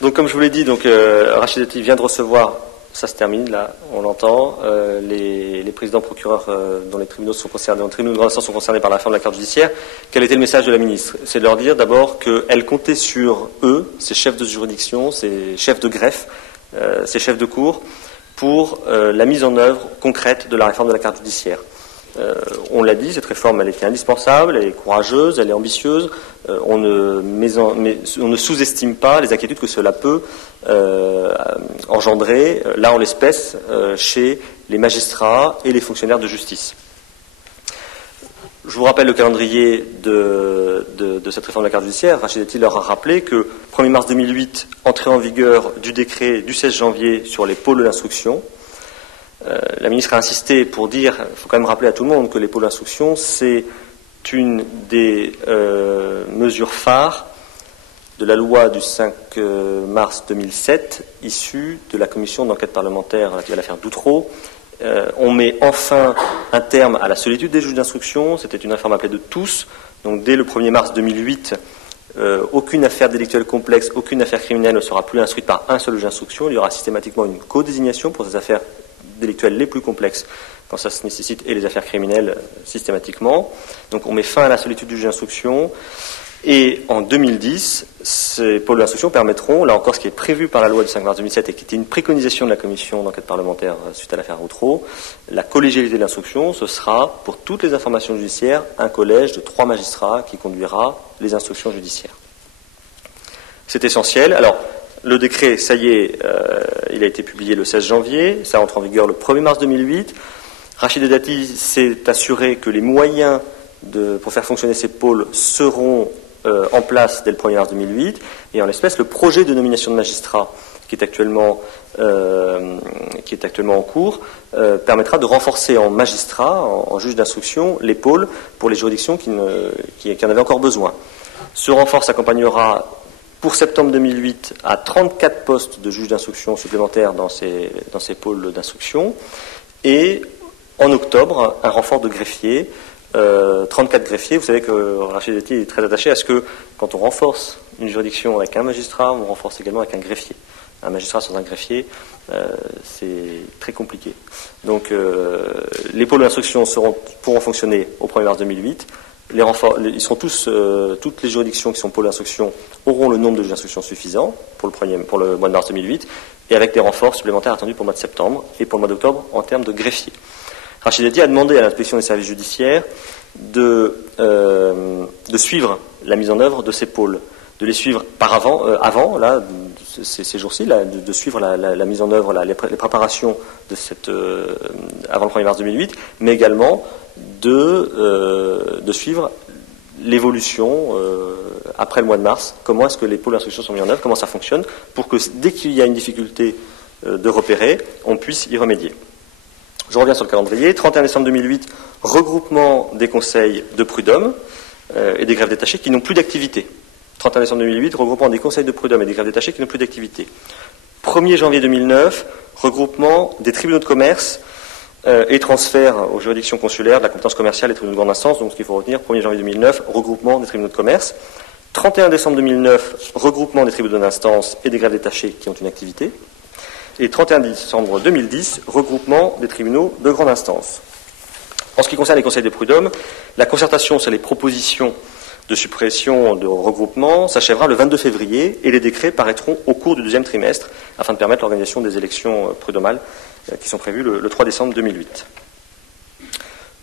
Donc, comme je vous l'ai dit, Rachid Dati vient de recevoir, ça se termine là, on l'entend, les présidents procureurs dont les tribunaux sont concernés, dont les tribunaux de grande instance sont concernés par la réforme de la carte judiciaire. Quel était le message de la ministre? C'est de leur dire d'abord qu'elle comptait sur eux, ces chefs de juridiction, ces chefs de greffe, ces chefs de cour, pour la mise en œuvre concrète de la réforme de la carte judiciaire. On l'a dit, cette réforme, elle était indispensable, elle est courageuse, elle est ambitieuse. On ne sous-estime pas les inquiétudes que cela peut engendrer, là en l'espèce, chez les magistrats et les fonctionnaires de justice. Je vous rappelle le calendrier de cette réforme de la carte judiciaire. Rachid Dati leur a rappelé que 1er mars 2008, entrée en vigueur du décret du 16 janvier sur les pôles d'instruction. La ministre a insisté pour dire, il faut quand même rappeler à tout le monde que les pôles d'instruction, c'est une des mesures phares de la loi du 5 mars 2007, issue de la commission d'enquête parlementaire relative à l'affaire Doutreau. On met enfin un terme à la solitude des juges d'instruction. C'était une réforme appelée de tous. Donc dès le 1er mars 2008, aucune affaire délictuelle complexe, aucune affaire criminelle ne sera plus instruite par un seul juge d'instruction. Il y aura systématiquement une co-désignation pour ces affaires délictuelles les plus complexes quand ça se nécessite, et les affaires criminelles systématiquement. Donc on met fin à la solitude du juge d'instruction. Et en 2010, ces pôles d'instruction permettront, là encore ce qui est prévu par la loi du 5 mars 2007 et qui était une préconisation de la commission d'enquête parlementaire suite à l'affaire Doutreau, la collégialité de l'instruction, ce sera pour toutes les informations judiciaires un collège de 3 magistrats qui conduira les instructions judiciaires. C'est essentiel. Alors, le décret, ça y est, il a été publié le 16 janvier, ça entre en vigueur le 1er mars 2008. Rachid Dati s'est assuré que les moyens pour faire fonctionner ces pôles seront en place dès le 1er mars 2008, et en l'espèce, le projet de nomination de magistrats qui est actuellement en cours permettra de renforcer en magistrats, en juges d'instruction, les pôles pour les juridictions qui en avaient encore besoin. Ce renfort s'accompagnera pour septembre 2008 à 34 postes de juges d'instruction supplémentaires dans ces pôles d'instruction, et en octobre, un renfort de greffiers, 34 greffiers. Vous savez que Rachid Dati est très attaché à ce que, quand on renforce une juridiction avec un magistrat, on renforce également avec un greffier. Un magistrat sans un greffier, c'est très compliqué. Donc, les pôles d'instruction pourront fonctionner au 1er mars 2008. Ils seront toutes les juridictions qui sont pôles d'instruction auront le nombre de juges d'instruction suffisant pour le mois de mars 2008, et avec des renforts supplémentaires attendus pour le mois de septembre et pour le mois d'octobre en termes de greffiers. Rachid Dati a demandé à l'inspection des services judiciaires de suivre la mise en œuvre de ces pôles, de les suivre avant là, ces jours-ci, là, de suivre la mise en œuvre, les préparations de avant le 1er mars 2008, mais également de suivre l'évolution après le mois de mars. Comment est-ce que les pôles d'instruction sont mis en œuvre, comment ça fonctionne, pour que dès qu'il y a une difficulté de repérer, on puisse y remédier. Je reviens sur le calendrier. 31 décembre 2008, regroupement des conseils de prud'hommes et des greffes détachés qui n'ont plus d'activité. 31 décembre 2008, regroupement des conseils de prud'hommes et des greffes détachés qui n'ont plus d'activité. 1er janvier 2009, regroupement des tribunaux de commerce et transfert aux juridictions consulaires de la compétence commerciale des tribunaux de grande instance. Donc ce qu'il faut retenir, 1er janvier 2009, regroupement des tribunaux de commerce. 31 décembre 2009, regroupement des tribunaux d'instance et des greffes détachés qui ont une activité. Et 31 décembre 2010, regroupement des tribunaux de grande instance. En ce qui concerne les conseils des prud'hommes, la concertation sur les propositions de suppression de regroupement s'achèvera le 22 février et les décrets paraîtront au cours du 2e trimestre afin de permettre l'organisation des élections prud'homales qui sont prévues le 3 décembre 2008.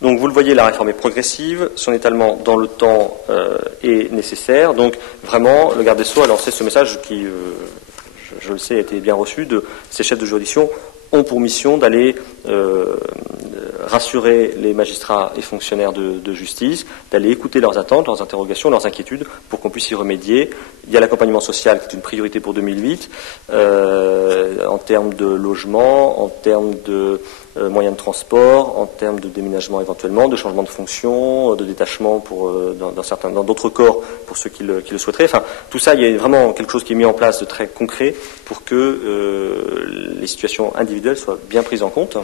Donc vous le voyez, la réforme est progressive, son étalement dans le temps est nécessaire. Donc vraiment, le garde des Sceaux a lancé ce message qui, je le sais, a été bien reçu, de ces chefs de juridiction ont pour mission d'aller rassurer les magistrats et fonctionnaires de justice, d'aller écouter leurs attentes, leurs interrogations, leurs inquiétudes, pour qu'on puisse y remédier. Il y a l'accompagnement social qui est une priorité pour 2008, en termes de logement, en termes de moyens de transport, en termes de déménagement éventuellement, de changement de fonction, de détachement dans d'autres corps pour ceux qui le souhaiteraient. Enfin, tout ça, il y a vraiment quelque chose qui est mis en place de très concret pour que les situations individuelles soient bien prises en compte.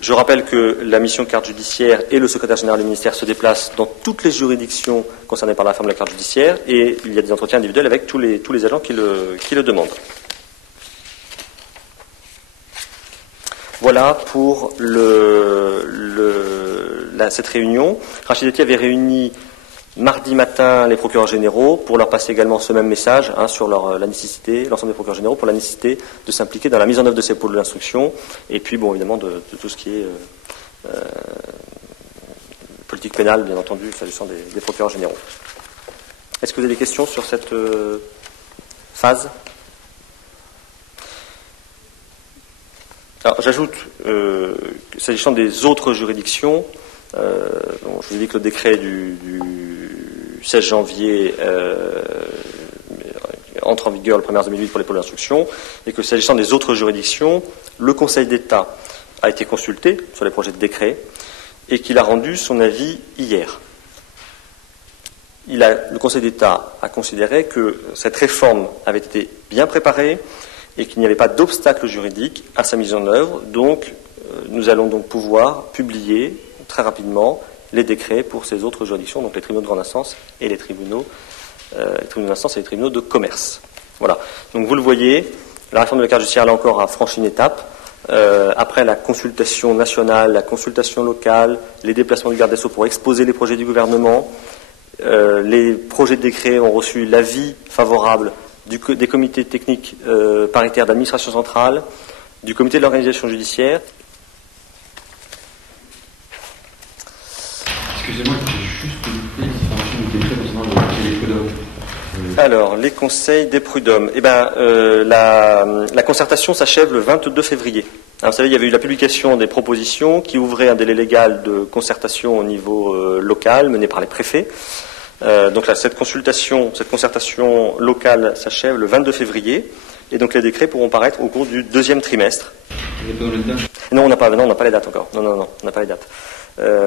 Je rappelle que la mission carte judiciaire et le secrétaire général du ministère se déplacent dans toutes les juridictions concernées par la réforme de la carte judiciaire et il y a des entretiens individuels avec tous les agents qui le demandent. Voilà pour cette réunion. Rachid Dati avait réuni mardi matin les procureurs généraux pour leur passer également ce même message sur la nécessité, l'ensemble des procureurs généraux, pour la nécessité de s'impliquer dans la mise en œuvre de ces pôles d'instruction et puis bon évidemment de tout ce qui est politique pénale, bien entendu, s'agissant des procureurs généraux. Est-ce que vous avez des questions sur cette phase ? Alors j'ajoute, s'agissant des autres juridictions, je vous ai dit que le décret du 16 janvier entre en vigueur le 1er mars 2008 pour les pôles d'instruction, et que s'agissant des autres juridictions, le Conseil d'État a été consulté sur les projets de décret et qu'il a rendu son avis hier. Le Conseil d'État a considéré que cette réforme avait été bien préparée et qu'il n'y avait pas d'obstacle juridique à sa mise en œuvre, donc nous allons donc pouvoir publier très rapidement les décrets pour ces autres juridictions, donc les tribunaux de grande instance et les tribunaux d'instance et les tribunaux de commerce. Voilà. Donc vous le voyez, la réforme de la carte judiciaire là encore a franchi une étape. Après la consultation nationale, la consultation locale, les déplacements du garde des Sceaux pour exposer les projets du gouvernement, les projets de décret ont reçu l'avis favorable des comités techniques paritaires d'administration centrale, du comité de l'organisation judiciaire. Excusez-moi, j'ai juste une information du décret concernant le conseil des prud'hommes. Alors, les conseils des prud'hommes. La concertation s'achève le 22 février. Alors, vous savez, il y avait eu la publication des propositions qui ouvraient un délai légal de concertation au niveau local mené par les préfets. Donc là, cette concertation locale s'achève le 22 février, et donc les décrets pourront paraître au cours du deuxième trimestre. Vous n'avez pas donné de date ? Non, on n'a pas les dates encore. Non, on n'a pas les dates.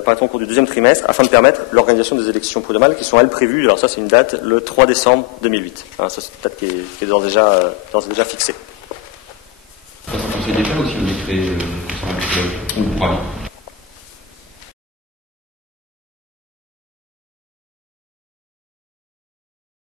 Paraîtront au cours du deuxième trimestre, afin de permettre l'organisation des élections prud'homales qui sont, elles, prévues. Alors ça, c'est une date, le 3 décembre 2008. Ça, c'est une date qui est d'ores et déjà fixée. Ça, c'est un conseil d'État ou aussi un décret concernant le prud'homme ? Ou pour avis ?